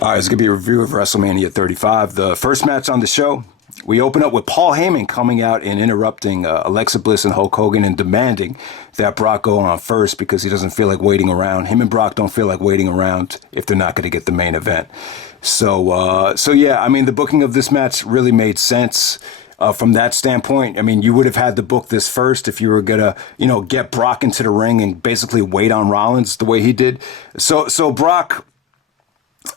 All right, it's going to be a review of WrestleMania 35. The first match on the show, we open up with Paul Heyman coming out and interrupting Alexa Bliss and Hulk Hogan and demanding that Brock go on first because he doesn't feel like waiting around. Him and Brock don't feel like waiting around if they're not going to get the main event. So yeah, I mean, the booking of this match really made sense. From that standpoint, I mean, you would have had to book this first if you were gonna, get Brock into the ring and basically wait on Rollins the way he did. So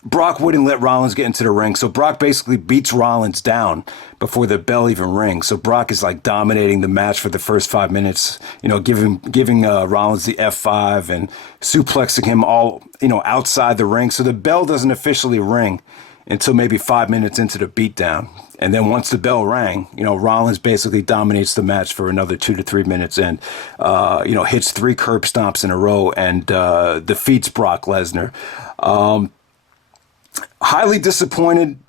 Brock wouldn't let Rollins get into the ring. So Brock basically beats Rollins down before the bell even rings. So Brock is like dominating the match for the first 5 minutes, giving Rollins the F5 and suplexing him all, outside the ring. So the bell doesn't officially ring until maybe 5 minutes into the beatdown. And then once the bell rang, Rollins basically dominates the match for another 2 to 3 minutes and, hits 3 curb stomps in a row and defeats Brock Lesnar. Highly disappointed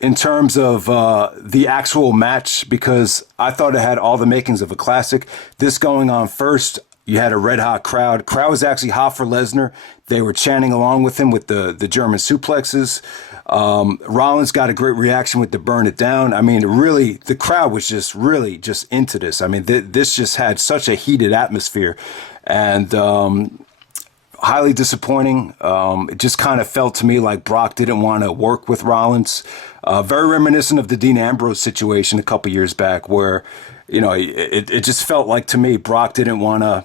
in terms of the actual match because I thought it had all the makings of a classic. This going on first, you had a red hot crowd. Crowd was actually hot for Lesnar. They were chanting along with him with the German suplexes. Rollins got a great reaction with the burn it down. I mean, really, the crowd was just really just into this. I mean, this just had such a heated atmosphere and highly disappointing. It just kind of felt to me like Brock didn't want to work with Rollins. Very reminiscent of the Dean Ambrose situation a couple years back where, it just felt like to me Brock didn't want to,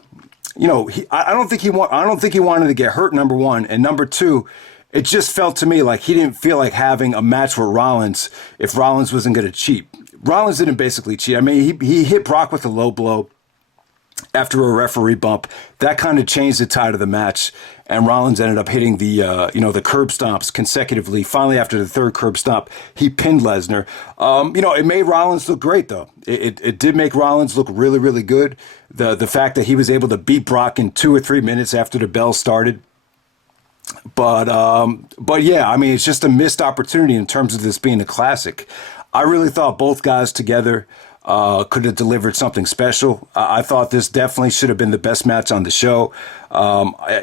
I don't think he wanted to get hurt, number one. And number two, it just felt to me like he didn't feel like having a match with Rollins if Rollins wasn't going to cheat. Rollins didn't basically cheat. I mean, he hit Brock with a low blow after a referee bump. That kind of changed the tide of the match. And Rollins ended up hitting the curb stomps consecutively. Finally, after the third curb stomp, he pinned Lesnar. It made Rollins look great, though. It did make Rollins look really, really good. The fact that he was able to beat Brock in 2 or 3 minutes after the bell started. But yeah, I mean, it's just a missed opportunity in terms of this being a classic. I really thought both guys together could have delivered something special. I thought this definitely should have been the best match on the show.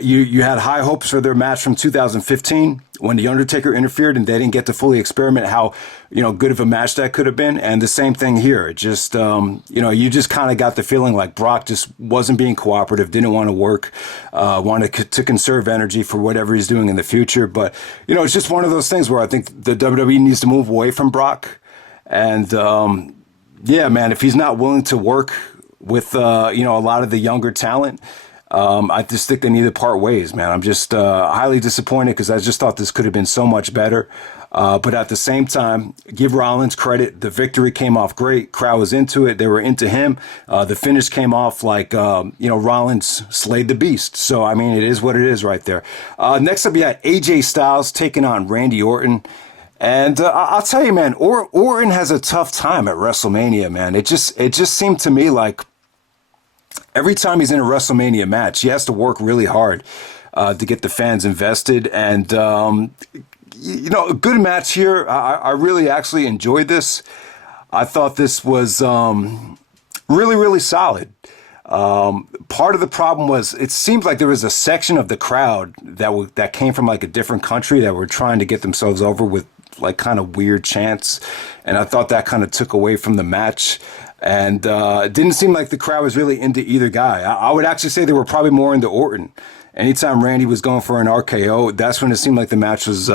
You had high hopes for their match from 2015 when The Undertaker interfered and they didn't get to fully experiment how, good of a match that could have been. And the same thing here. It just, you just kind of got the feeling like Brock just wasn't being cooperative, didn't want to work, wanted to conserve energy for whatever he's doing in the future. But, it's just one of those things where I think the WWE needs to move away from Brock. And, yeah, man, if he's not willing to work with, a lot of the younger talent, I just think they need to part ways, man. I'm just highly disappointed because I just thought this could have been so much better. But at the same time, give Rollins credit. The victory came off great. Crowd was into it. They were into him. The finish came off like, Rollins slayed the beast. So, I mean, it is what it is right there. Next up, you had AJ Styles taking on Randy Orton. And I'll tell you, man, Orton has a tough time at WrestleMania, man. It just seemed to me like every time he's in a WrestleMania match, he has to work really hard to get the fans invested. And, a good match here. I really actually enjoyed this. I thought this was really, really solid. Part of the problem was it seemed like there was a section of the crowd that came from like a different country that were trying to get themselves over with like kind of weird chants. And I thought that kind of took away from the match. And it didn't seem like the crowd was really into either guy. I would actually say they were probably more into Orton. Anytime Randy was going for an RKO, that's when it seemed like the match was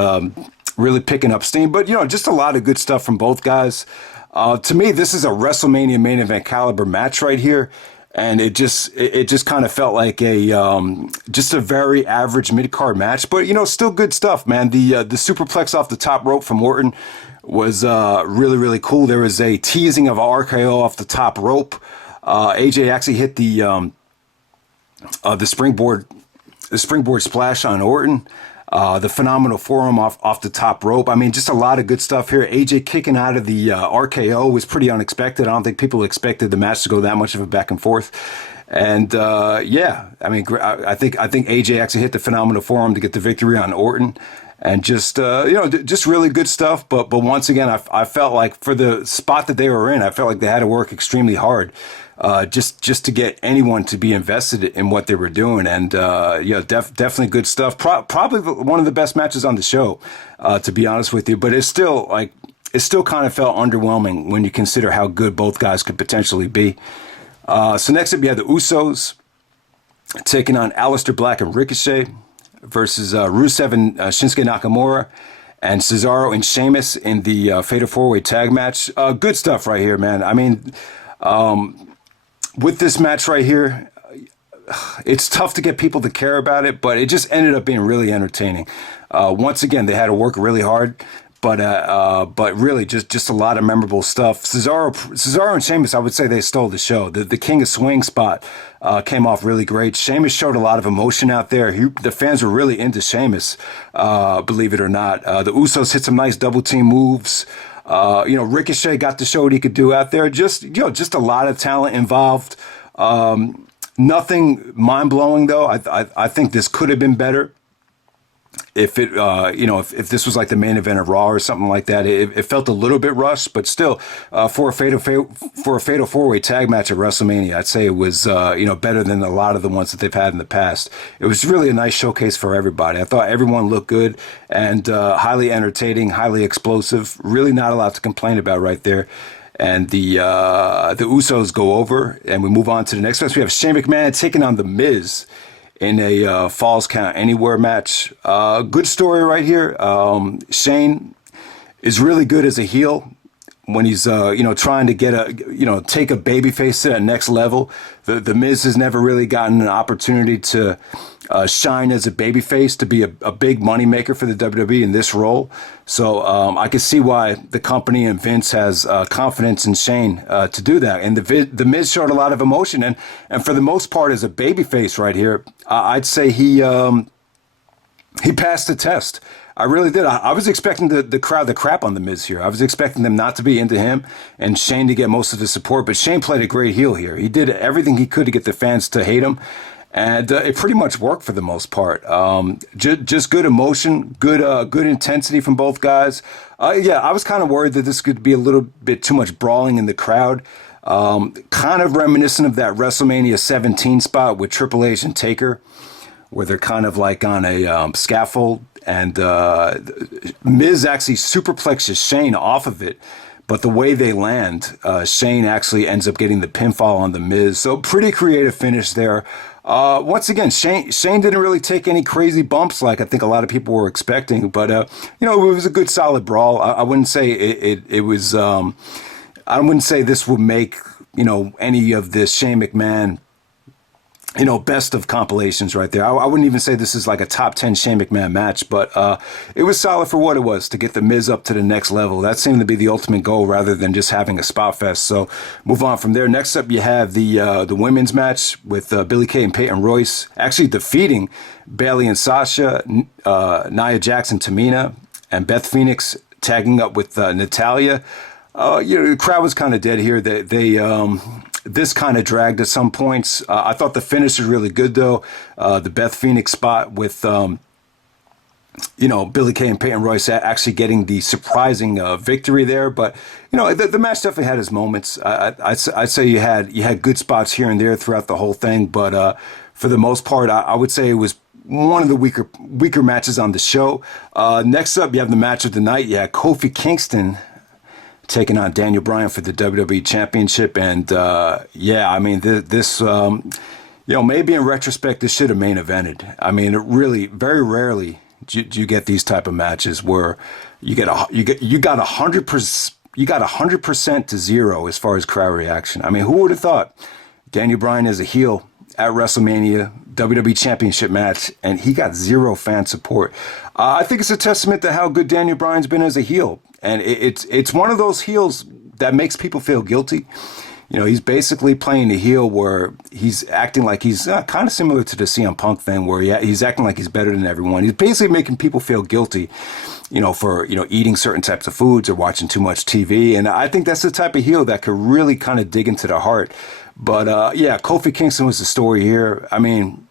really picking up steam. But, just a lot of good stuff from both guys. To me, this is a WrestleMania main event caliber match right here. And it just kind of felt like just a very average mid-card match, but still good stuff, man. The superplex off the top rope from Orton was really, really cool. There was a teasing of RKO off the top rope. AJ actually hit the springboard splash on Orton. The phenomenal forearm off the top rope. I mean, just a lot of good stuff here. AJ kicking out of the RKO was pretty unexpected. I don't think people expected the match to go that much of a back and forth. And yeah, I mean, I think AJ actually hit the phenomenal forearm to get the victory on Orton. And just just really good stuff. But once again, I felt like for the spot that they were in, I felt like they had to work extremely hard just to get anyone to be invested in what they were doing. And definitely good stuff. Probably one of the best matches on the show, to be honest with you. But it's still kind of felt underwhelming when you consider how good both guys could potentially be. So next up, you have the Usos taking on Aleister Black and Ricochet versus Rusev and Shinsuke Nakamura and Cesaro and Sheamus in the Fatal 4-Way Tag match. Good stuff right here, man. I mean, with this match right here, it's tough to get people to care about it, but it just ended up being really entertaining. Once again, they had to work really hard. But really, just a lot of memorable stuff. Cesaro and Sheamus, I would say they stole the show. The King of Swing spot came off really great. Sheamus showed a lot of emotion out there. The fans were really into Sheamus, believe it or not. The Usos hit some nice double team moves. Ricochet got to show what he could do out there. Just a lot of talent involved. Nothing mind blowing though. I think this could have been better. If it, if this was like the main event of Raw or something like that, it felt a little bit rushed, but still, for a fatal 4-way tag match at WrestleMania, I'd say it was, better than a lot of the ones that they've had in the past. It was really a nice showcase for everybody. I thought everyone looked good and highly entertaining, highly explosive. Really not a lot to complain about right there. And the Usos go over, and we move on to the next match. We have Shane McMahon taking on The Miz in a Falls Count Anywhere match. Good story right here. Shane is really good as a heel when he's, trying to take a babyface to that next level. The Miz has never really gotten an opportunity to shine as a babyface, to be a big moneymaker for the WWE in this role. So I can see why the company and Vince has confidence in Shane to do that. And the Miz showed a lot of emotion. And for the most part, as a babyface right here, I'd say he passed the test. I really did. I was expecting the crowd to crap on the Miz here. I was expecting them not to be into him and Shane to get most of the support. But Shane played a great heel here. He did everything he could to get the fans to hate him. And it pretty much worked for the most part. Just good emotion, good intensity from both guys. I was kind of worried that this could be a little bit too much brawling in the crowd. Kind of reminiscent of that WrestleMania 17 spot with Triple H and Taker, where they're kind of like on a scaffold. And Miz actually superplexes Shane off of it. But the way they land, Shane actually ends up getting the pinfall on the Miz. So pretty creative finish there. Once again, Shane didn't really take any crazy bumps like I think a lot of people were expecting. But, it was a good solid brawl. I wouldn't say it was, I wouldn't say this would make, any of this Shane McMahon, best of compilations right there. I wouldn't even say this is like a top 10 Shane McMahon match, but it was solid for what it was, to get the Miz up to the next level. That seemed to be the ultimate goal rather than just having a spot fest. So move on from there. Next up, you have the women's match with Billie Kay and Peyton Royce actually defeating Bayley and Sasha, Nia Jax and Tamina, and Beth Phoenix tagging up with Natalya. The crowd was kind of dead here. This kind of dragged at some points. I thought the finish was really good, though. The Beth Phoenix spot with, Billie Kay and Peyton Royce actually getting the surprising victory there. But, the match definitely had its moments. I'd say you had good spots here and there throughout the whole thing. But for the most part, I would say it was one of the weaker matches on the show. Next up, you have the match of the night. You had Kofi Kingston taking on Daniel Bryan for the WWE Championship. And, this, maybe in retrospect, this should have main evented. I mean, it really, very rarely do you get these type of matches where you got 100% to 0 as far as crowd reaction. I mean, who would have thought Daniel Bryan is a heel at WrestleMania, WWE Championship match, and he got 0 fan support? I think it's a testament to how good Daniel Bryan's been as a heel. And it's one of those heels that makes people feel guilty. He's basically playing a heel where he's acting like he's kind of similar to the CM Punk thing, where he's acting like he's better than everyone. He's basically making people feel guilty, for, eating certain types of foods or watching too much TV. And I think that's the type of heel that could really kind of dig into the heart. But, Kofi Kingston was the story here. I mean,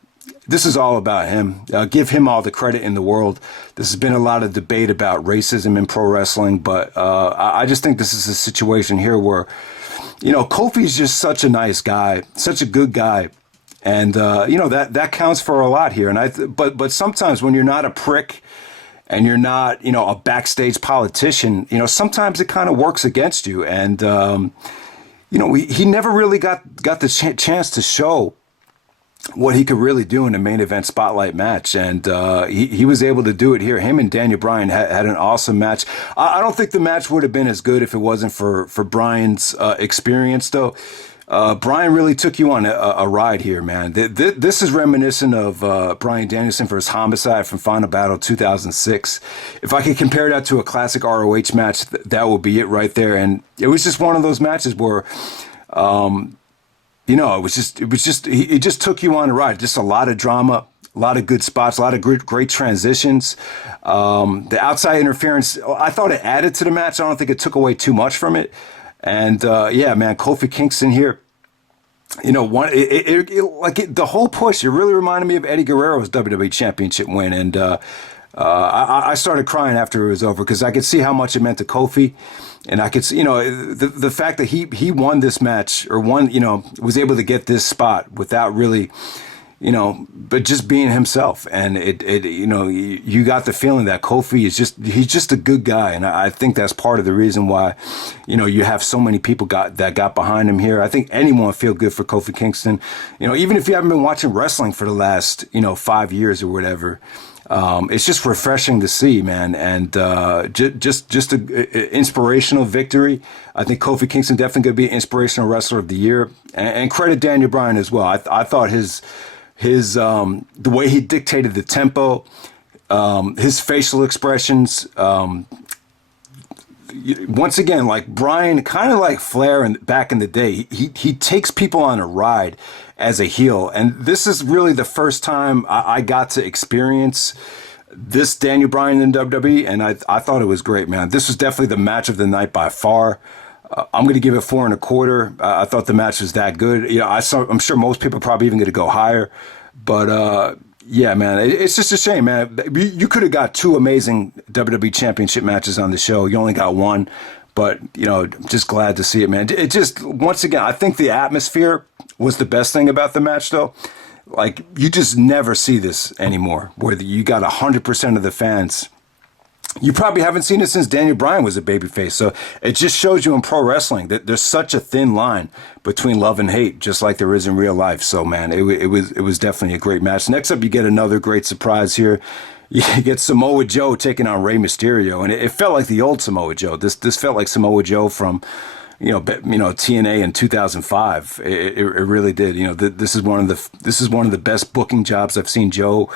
this is all about him. Give him all the credit in the world. This has been a lot of debate about racism in pro wrestling, but I just think this is a situation here where, Kofi's just such a nice guy, such a good guy. And, that counts for a lot here. And but sometimes when you're not a prick and you're not, a backstage politician, sometimes it kind of works against you. And, he never really got the chance to show what he could really do in a main event spotlight match. And he was able to do it here. Him and Daniel Bryan had an awesome match. I don't think the match would have been as good if it wasn't for Bryan's experience, though. Bryan really took you on a ride here, man. This is reminiscent of Bryan Danielson versus Homicide from Final Battle 2006. If I could compare that to a classic ROH match, that would be it right there. And it was just one of those matches where, it just took you on a ride. Just a lot of drama, a lot of good spots, a lot of great transitions. The outside interference, I thought it added to the match. I don't think it took away too much from it. And man, Kofi Kingston here, the whole push, it really reminded me of Eddie Guerrero's WWE Championship win. And I started crying after it was over because I could see how much it meant to Kofi. And I could see, the fact that he won this match or was able to get this spot without really, but just being himself. And you got the feeling that Kofi he's just a good guy. And I think that's part of the reason why, you have so many people that got behind him here. I think anyone would feel good for Kofi Kingston, even if you haven't been watching wrestling for the last, 5 years or whatever. It's just refreshing to see, man, and just an inspirational victory. I think Kofi Kingston definitely going to be an inspirational wrestler of the year, and credit Daniel Bryan as well. I thought his the way he dictated the tempo, his facial expressions. Once again, like Bryan, kind of like Flair back in the day, he takes people on a ride as a heel. And this is really the first time I got to experience this Daniel Bryan in WWE, and I thought it was great, man. This was definitely the match of the night by far. I'm going to give it 4 1/4. I thought the match was that good. I'm sure most people are probably even going to go higher. But yeah, man, it's just a shame, man. You could have got 2 amazing WWE Championship matches on the show. You only got 1. But, just glad to see it, man. It just, once again, I think the atmosphere was the best thing about the match, though. Like, you just never see this anymore, where you got 100% of the fans. You probably haven't seen it since Daniel Bryan was a babyface. So it just shows you in pro wrestling that there's such a thin line between love and hate, just like there is in real life. So, man, it was definitely a great match. Next up, you get another great surprise here. You get Samoa Joe taking on Rey Mysterio, and it felt like the old Samoa Joe. This felt like Samoa Joe from, TNA in 2005. It really did. This is one of the best booking jobs I've seen Joe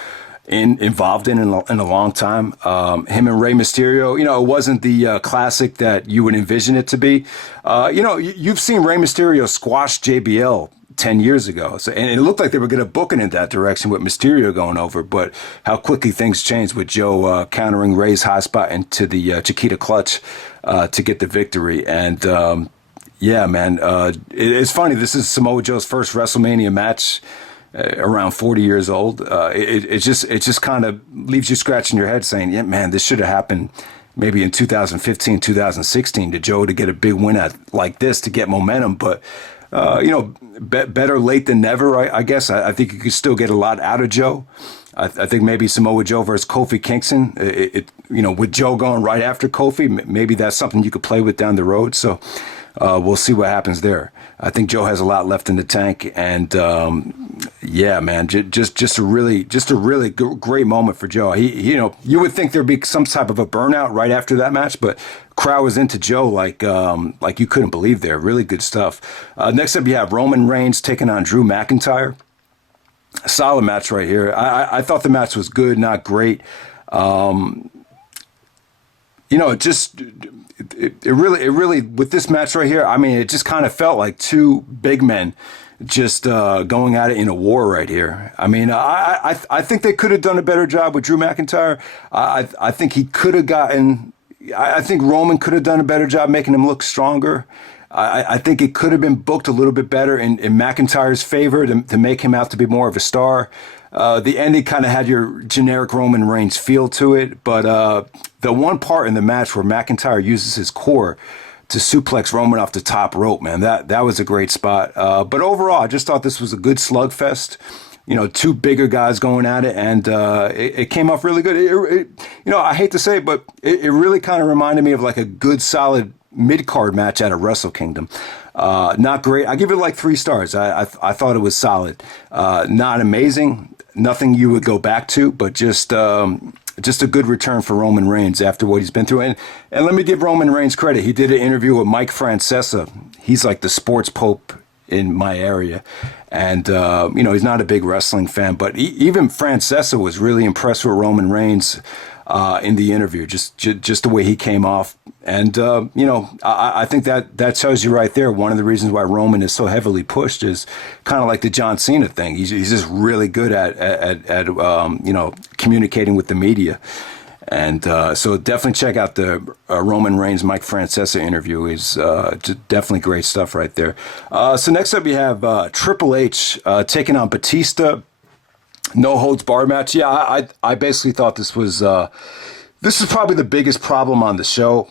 involved in a long time. Him and Rey Mysterio, it wasn't the classic that you would envision it to be. You've seen Rey Mysterio squash JBL 10 years ago. So, and it looked like they were going to book it in that direction with Mysterio going over, but how quickly things changed with Joe countering Rey's high spot into the Chiquita clutch to get the victory. And yeah, man, it's funny. This is Samoa Joe's first WrestleMania match. Around 40 years old. It just kind of leaves you scratching your head saying, yeah, man, this should have happened maybe in 2015, 2016 to Joe to get a big win like this to get momentum. But, better late than never, I guess. I think you could still get a lot out of Joe. I think maybe Samoa Joe versus Kofi Kingston, with Joe going right after Kofi, maybe that's something you could play with down the road. So we'll see what happens there. I think Joe has a lot left in the tank, and yeah, man, just a really great moment for Joe. He you would think there'd be some type of a burnout right after that match, but crowd was into Joe like you couldn't believe there. Really good stuff. Next up, you have Roman Reigns taking on Drew McIntyre. Solid match right here. I thought the match was good, not great. It really with this match right here, I mean, it just kind of felt like two big men just going at it in a war right here. I mean, I think they could have done a better job with Drew McIntyre. I think he could have gotten. I think Roman could have done a better job making him look stronger. I think it could have been booked a little bit better in McIntyre's favor to make him out to be more of a star. The ending kind of had your generic Roman Reigns feel to it, but the one part in the match where McIntyre uses his core to suplex Roman off the top rope, man. That was a great spot. But overall, I just thought this was a good slugfest. Two bigger guys going at it, and it came off really good. I hate to say it, but it really kind of reminded me of like a good, solid mid-card match at a Wrestle Kingdom. Not great. I give it like 3 stars. I thought it was solid. Not amazing. Nothing you would go back to, but just a good return for Roman Reigns after what he's been through. And let me give Roman Reigns credit. He did an interview with Mike Francesa. He's like the sports pope in my area. And, he's not a big wrestling fan, but even Francesa was really impressed with Roman Reigns in the interview, just the way he came off. And, I think that tells you right there, one of the reasons why Roman is so heavily pushed is kind of like the John Cena thing. He's just really good at communicating with the media. And so definitely check out the Roman Reigns, Mike Francesa interview. Is definitely great stuff right there. So next up you have Triple H taking on Batista. No holds barred match. Yeah, I basically thought this was probably the biggest problem on the show.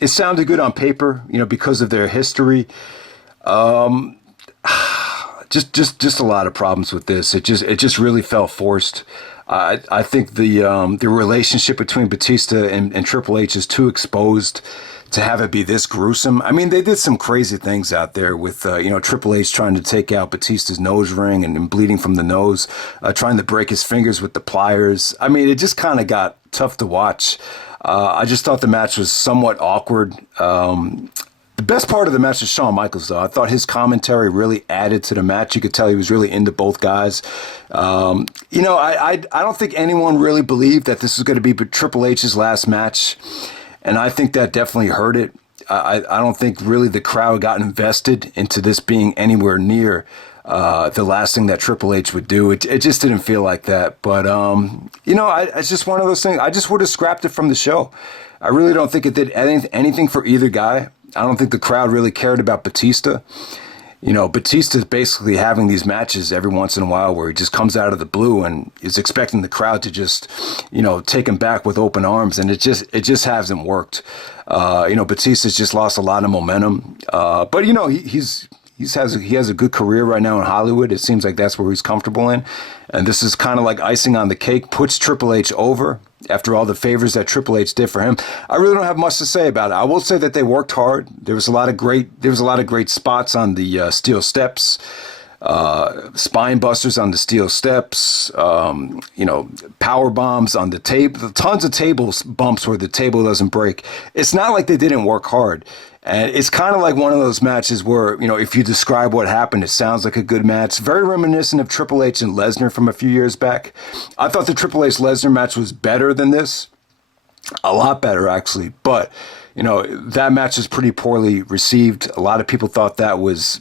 It sounded good on paper, because of their history. Just a lot of problems with this. It just really felt forced. I think the relationship between Batista and Triple H is too exposed to have it be this gruesome. I mean, they did some crazy things out there with, Triple H trying to take out Batista's nose ring and bleeding from the nose, trying to break his fingers with the pliers. I mean, it just kind of got tough to watch. I just thought the match was somewhat awkward. The best part of the match is Shawn Michaels, though. I thought his commentary really added to the match. You could tell he was really into both guys. I don't think anyone really believed that this was going to be Triple H's last match, and I think that definitely hurt it. I don't think really the crowd got invested into this being anywhere near the last thing that Triple H would do. It just didn't feel like that. But, it's just one of those things. I just would have scrapped it from the show. I really don't think it did anything for either guy. I don't think the crowd really cared about Batista. Batista's basically having these matches every once in a while where he just comes out of the blue and is expecting the crowd to just, take him back with open arms. And it just hasn't worked. Batista's just lost a lot of momentum. But, he has a good career right now in Hollywood. It seems like that's where he's comfortable in. And this is kind of like icing on the cake, puts Triple H over after all the favors that Triple H did for him. I really don't have much to say about it. I will say that they worked hard. There was a lot of great spots on the steel steps, spine busters on the steel steps, power bombs on the table, tons of table bumps where the table doesn't break. It's not like they didn't work hard. And it's kind of like one of those matches where, if you describe what happened, it sounds like a good match. Very reminiscent of Triple H and Lesnar from a few years back. I thought the Triple H Lesnar match was better than this. A lot better, actually. But, that match is pretty poorly received. A lot of people thought that was,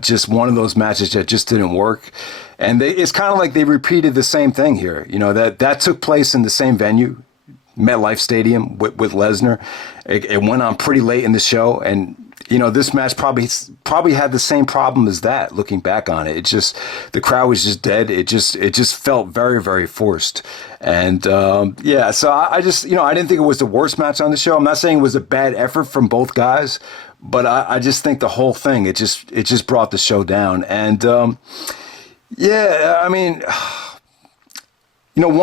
just one of those matches that just didn't work. And it's kind of like they repeated the same thing here. That took place in the same venue, MetLife Stadium with Lesnar. It went on pretty late in the show, and this match probably had the same problem as that. Looking back on it, the crowd was just dead. It just felt very, very forced. And so I just I didn't think it was the worst match on the show. I'm not saying it was a bad effort from both guys, but I just think the whole thing it just brought the show down. And one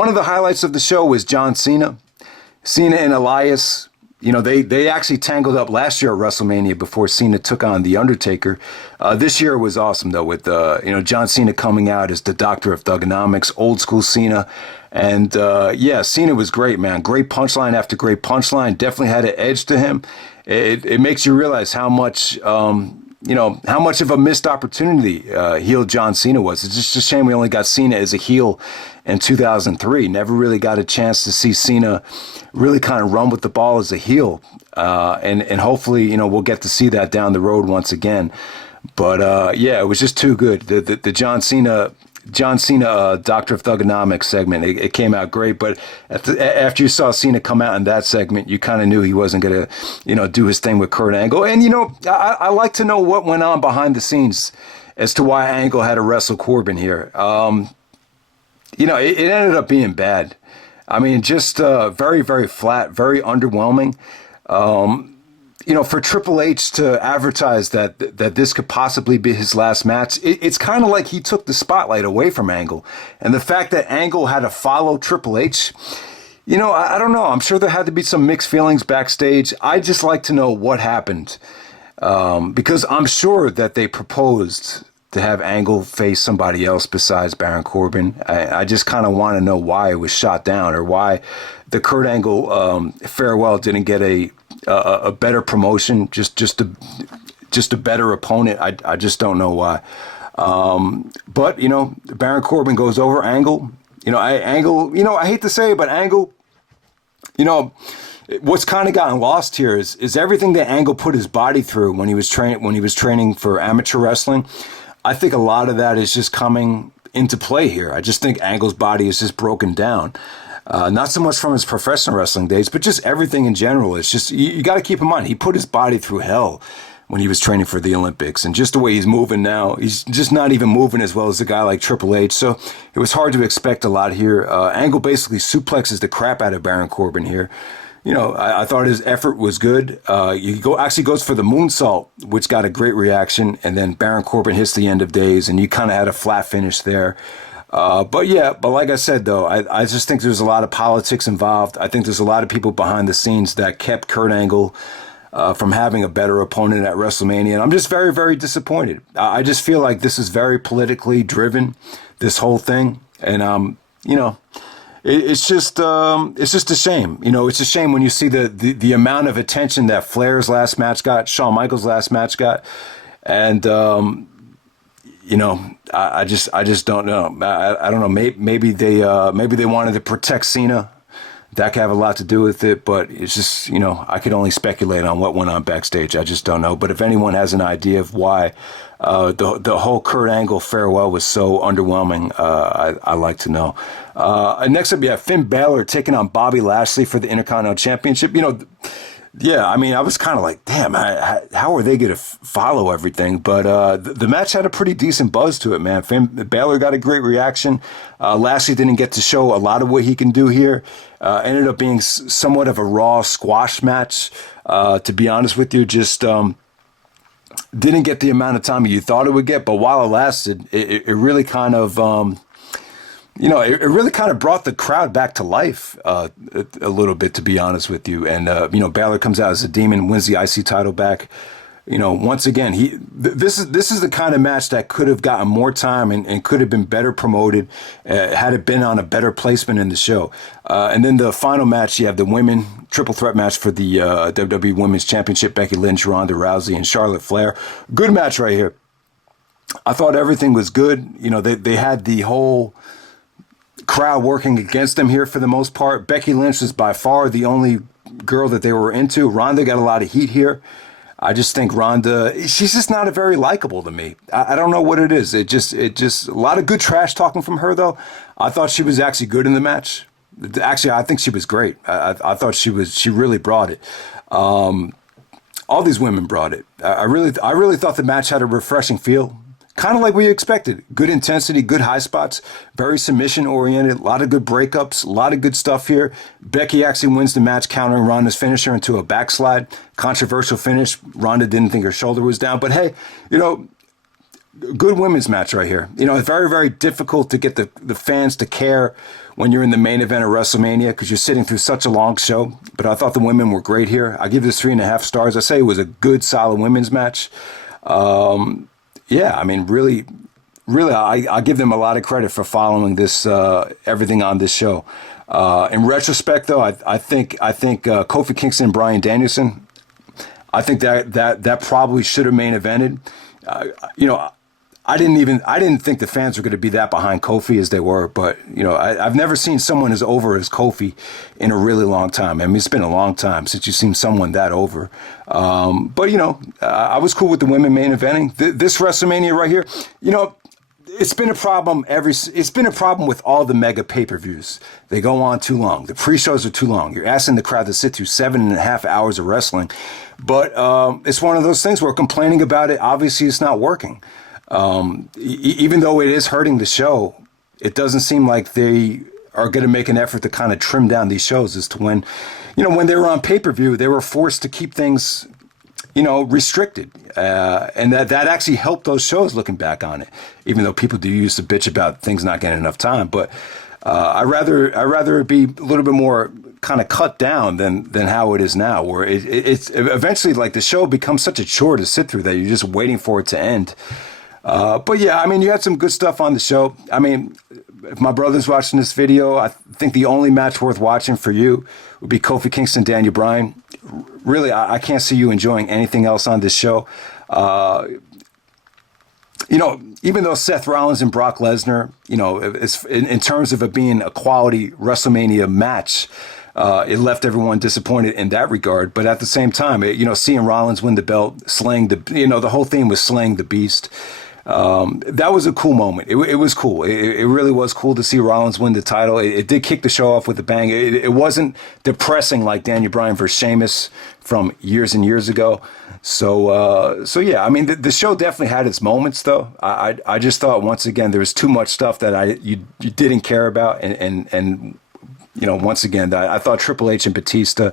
of the highlights of the show was John Cena. Cena and Elias, they actually tangled up last year at WrestleMania before Cena took on The Undertaker. This year was awesome, though, with, John Cena coming out as the Doctor of Thugonomics, old school Cena. And, Cena was great, man. Great punchline after great punchline. Definitely had an edge to him. It makes you realize how much of a missed opportunity heel John Cena was. It's just a shame we only got Cena as a heel in 2003. Never really got a chance to see Cena really kind of run with the ball as a heel. And hopefully, we'll get to see that down the road once again. But, it was just too good. The John Cena Doctor of Thugonomics segment, it came out great. But after you saw Cena come out in that segment, you kind of knew he wasn't going to, do his thing with Kurt Angle. And, I like to know what went on behind the scenes as to why Angle had to wrestle Corbin here. It ended up being bad. I mean, just very, very flat, very underwhelming. For Triple H to advertise that this could possibly be his last match, it's kind of like he took the spotlight away from Angle. And the fact that Angle had to follow Triple H, I don't know. I'm sure there had to be some mixed feelings backstage. I just like to know what happened, because I'm sure that they proposed to have Angle face somebody else besides Baron Corbin. I just kind of want to know why it was shot down, or why the Kurt Angle farewell didn't get a better promotion, just a better opponent. I just don't know why. But Baron Corbin goes over Angle. I hate to say it, but Angle, what's kind of gotten lost here is everything that Angle put his body through when he was training for amateur wrestling. I think a lot of that is just coming into play here. I just think Angle's body is just broken down. Not so much from his professional wrestling days, but just everything in general. It's just, you got to keep in mind, he put his body through hell when he was training for the Olympics. And just the way he's moving now, he's just not even moving as well as a guy like Triple H. So it was hard to expect a lot here. Angle basically suplexes the crap out of Baron Corbin here. I thought his effort was good. He actually goes for the moonsault, which got a great reaction. And then Baron Corbin hits the end of days, and you kind of had a flat finish there. But like I said, though, I just think there's a lot of politics involved. I think there's a lot of people behind the scenes that kept Kurt Angle from having a better opponent at WrestleMania. And I'm just very, very disappointed. I just feel like this is very politically driven, this whole thing. And, it's just a shame. It's a shame when you see the amount of attention that Flair's last match got, Shawn Michaels' last match got. And, I just don't know. I don't know. Maybe they wanted to protect Cena. That could have a lot to do with it, but it's just, I could only speculate on what went on backstage. I just don't know. But if anyone has an idea of why the whole Kurt Angle farewell was so underwhelming, I'd like to know. Next up, Finn Balor taking on Bobby Lashley for the Intercontinental Championship. Yeah, I was kind of like, damn, how are they going to follow everything? But the match had a pretty decent buzz to it, man. Balor got a great reaction. Lashley didn't get to show a lot of what he can do here. Ended up being somewhat of a raw squash match, to be honest with you. Just didn't get the amount of time you thought it would get. But while it lasted, it really kind of... it really kind of brought the crowd back to life a little bit, to be honest with you. And, Balor comes out as a demon, wins the IC title back. Once again, this is the kind of match that could have gotten more time and could have been better promoted had it been on a better placement in the show. And then the final match, you have the women triple threat match for the WWE Women's Championship, Becky Lynch, Ronda Rousey, and Charlotte Flair. Good match right here. I thought everything was good. They had the whole crowd working against them here for the most part. Becky Lynch was by far the only girl that they were into. Ronda got a lot of heat here. I just think Ronda, she's just not a very likable to me. I don't know what it is. It just a lot of good trash talking from her, though. I thought she was actually good in the match. Actually, I think she was great. I thought she really brought it. All these women brought it. I really thought the match had a refreshing feel. Kind of like we expected. Good intensity, good high spots, very submission-oriented, a lot of good breakups, a lot of good stuff here. Becky actually wins the match, countering Ronda's finisher into a backslide. Controversial finish. Ronda didn't think her shoulder was down. But hey, good women's match right here. It's very, very difficult to get the fans to care when you're in the main event of WrestleMania because you're sitting through such a long show. But I thought the women were great here. I give this 3.5 stars. I say it was a good, solid women's match. Yeah, really, I give them a lot of credit for following this, everything on this show. In retrospect, though, I think Kofi Kingston and Bryan Danielson, I think that probably should have main evented. I didn't think the fans were going to be that behind Kofi as they were, but I've never seen someone as over as Kofi in a really long time. It's been a long time since you've seen someone that over. But I was cool with the women main eventing. This WrestleMania right here, it's been a problem it's been a problem with all the mega pay-per-views. They go on too long. The pre-shows are too long. You're asking the crowd to sit through 7.5 hours of wrestling. But it's one of those things where complaining about it, obviously it's not working. Even though it is hurting the show, it doesn't seem like they are going to make an effort to kind of trim down these shows as to when, when they were on pay-per-view, they were forced to keep things, restricted. And that actually helped those shows looking back on it, even though people do used to bitch about things not getting enough time. But I'd rather it be a little bit more kind of cut down than how it is now, where it's eventually like the show becomes such a chore to sit through that you're just waiting for it to end. But yeah, I mean, you had some good stuff on the show. I mean, if my brother's watching this video, I think the only match worth watching for you would be Kofi Kingston, Daniel Bryan. Really, I can't see you enjoying anything else on this show. Even though Seth Rollins and Brock Lesnar, it's, in terms of it being a quality WrestleMania match, it left everyone disappointed in that regard. But at the same time, seeing Rollins win the belt, slaying the whole theme was slaying the beast. That was a cool moment. It was cool. It really was cool to see Rollins win the title. It did kick the show off with a bang. It wasn't depressing like Daniel Bryan versus Sheamus from years and years ago. So yeah, I mean, the show definitely had its moments, though. I just thought, once again, there was too much stuff that you didn't care about. And once again, I thought Triple H and Batista,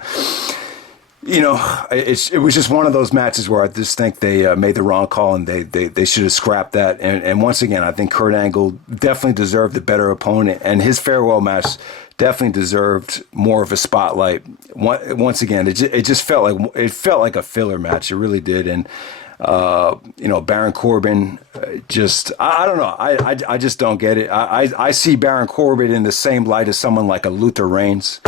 it was just one of those matches where I just think they made the wrong call, and they should have scrapped that. And once again, I think Kurt Angle definitely deserved a better opponent, and his farewell match definitely deserved more of a spotlight. Once again, it just felt like a filler match. It really did. And Baron Corbin, I don't know. I just don't get it. I see Baron Corbin in the same light as someone like a Luther Reigns.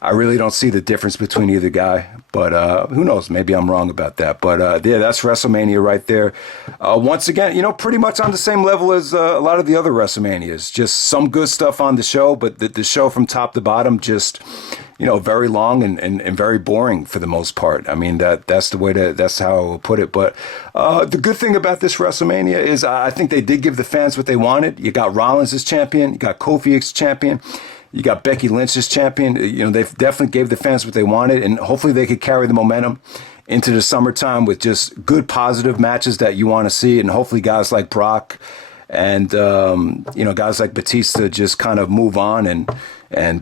I really don't see the difference between either guy, but who knows? Maybe I'm wrong about that. But yeah, that's WrestleMania right there. Once again, pretty much on the same level as a lot of the other WrestleManias. Just some good stuff on the show, but the show from top to bottom just, very long and very boring for the most part. I mean, that's how I will put it. But the good thing about this WrestleMania is I think they did give the fans what they wanted. You got Rollins as champion, you got Kofi as champion. You got Becky Lynch as champion. They definitely gave the fans what they wanted, and hopefully they could carry the momentum into the summertime with just good, positive matches that you want to see. And hopefully guys like Brock and, guys like Batista just kind of move on and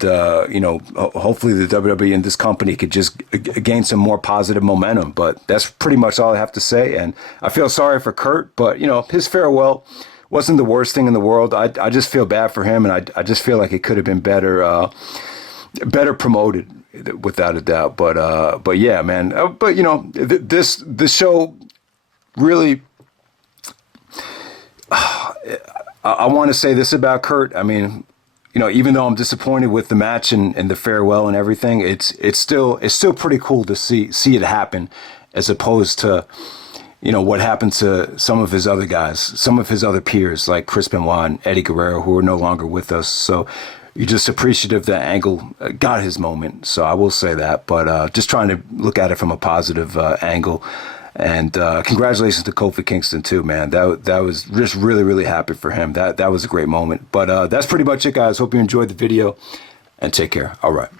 hopefully the WWE and this company could just gain some more positive momentum. But that's pretty much all I have to say. And I feel sorry for Kurt, but, his farewell wasn't the worst thing in the world. I just feel bad for him, and I just feel like it could have been better promoted, without a doubt. But yeah, man. This show really. I want to say this about Kurt. I mean, even though I'm disappointed with the match and the farewell and everything, it's still pretty cool to see it happen, as opposed to, what happened to some of his other guys, some of his other peers like Chris Benoit and Eddie Guerrero, who are no longer with us. So you're just appreciative that Angle got his moment. So I will say that, but just trying to look at it from a positive angle. And congratulations to Kofi Kingston too, man. That was just really, really happy for him. That was a great moment. But that's pretty much it, guys. Hope you enjoyed the video, and take care. All right.